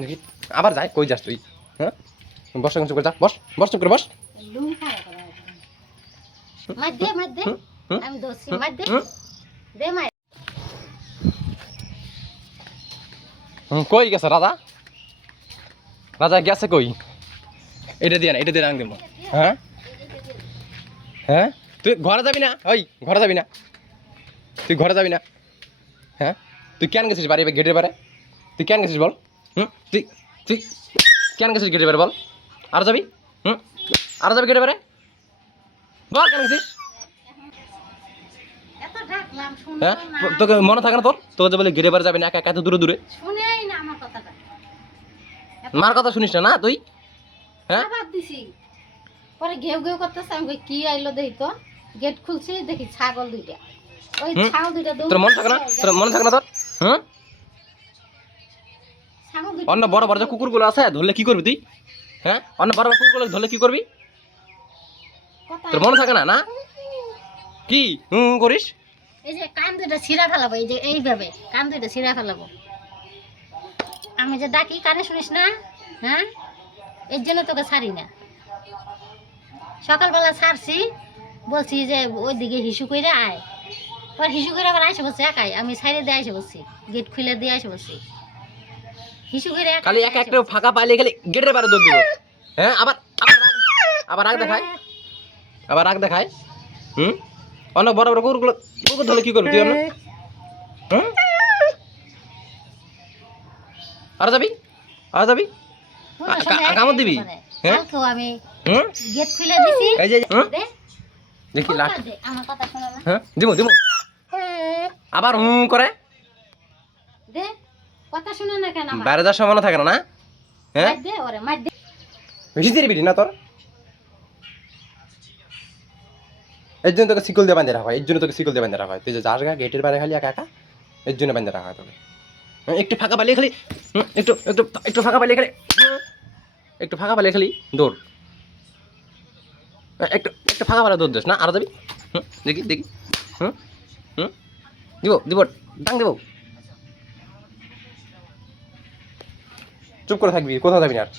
দেখি আবার যাই, কই যাস তুই? হ্যাঁ বস, চুপ করে যা, বস বস, চুপ করে বস। আমি দোষী মার দে দে মার। কই গেছে রাজা? রাজা গেছে কই? এটা দিয়ে না, এটা দিয়ে রাং দিব। হ্যাঁ হ্যাঁ, তুই ঘরে যাবি না? ওই ঘরে যাবি না? তুই ঘরে যাবি না? হ্যাঁ তুই কেন গেছিস বাড়ি গেটের বারে? তুই কেন গেছিস বল? তুই তুই কেন গেছিস গেটের বারে বল? আর যাবি? আর যাবি গেটের বারে? বল কেন গেছিস? এত ডাকলাম হ্যাঁ শুনলো না। তোকে মনে থাকে না তোর? তোকে যে বলে গেটের বারে যাবি না, একা একা এত দূরে দূরে। শুনেই না আমার কথাটা। মার কথা শুনিস না না তুই? হ্যাঁ আবার দিছি। পরে ঘেউ ঘেউ করতেছে, আমি কই কি আইলো দেখি তো। গেট খুলছি দেখি ছাগল দুইটা। ওই ছাগল দুইটা তোর মনে থাকে না? তোর মনে থাকে না তোর? হ্যাঁ ছাগল দুইটা অন্য বড় বড় যে কুকুরগুলো আছে ধরলে কি করবি তুই? হ্যাঁ অন্য বড় বড় কুকুরগুলো ধরলে কি করবি? কথা তোর মনে থাকে না না? কি করিস? এই যে কান দুইটা ছিঁড়া ফেলাবো, এই যে এইভাবে কান দুইটা ছিঁড়া ফেলাবো। আমি যে ডাকি কানে শুনিস না? হ্যাঁ এর জন্য তোকে ছাড়ি না। সকালবেলা ছাড়ছি, বলছি যে ওইদিকে হিসু করে আয়। পর হিসু করে আবার আইসে বসছি একাই, আমি সাইডে দিয়ে আইসে বসছি, গেট খুলে দিয়ে আইসে বসছি। হিসু করে খালি এক একটা ফাঁকা পাইলে খালি গেটের বাইরে দৌড় দিব। হ্যাঁ আবার আবার রাগ দেখায়, আবার রাগ দেখায়। অনেক বড় বড় কুকুরগুলো কুকুর ধরলে কি করবি তুই? অন্য আর যাবি? আর যাবি? কামড় দিবি? হ্যাঁ আমি গেট খুলে দিছি। এই যে দে, দেখি লাট। দে, আমার কথা শোনো না। হ্যাঁ দিব দিব। আবার করে দে, কথা শোনো না কেন আমার? বাইরে যাওয়ার সময় মনে থাকে না না? হ্যাঁ মার দে ওরে, মার দে। বেশি দেরি বিড়ি না তোর? এর জন্য তোকে শিকল দিয়ে বাঁধে রাখা হয়, এর জন্য তোকে শিকল দিয়ে বাঁধে রাখা হয়। তুই যে যাস গা গেটের বাইরে খালি একা একা, এর জন্য বাঁধে রাখা হয় তোকে। একটু ফাঁকা পালিয়ে খালি একটু একটু একটু ফাঁকা পালিয়ে খালি একটু ফাঁকা পালিয়ে খালি দৌড়। একটু একটু ফাঁকা পালা দৌড় দিস না? আর যাবি? দেখি দেখি। দিব দিব, ডাং দেব। চুপ করে থাকবি, কোথাও যাবি না আর।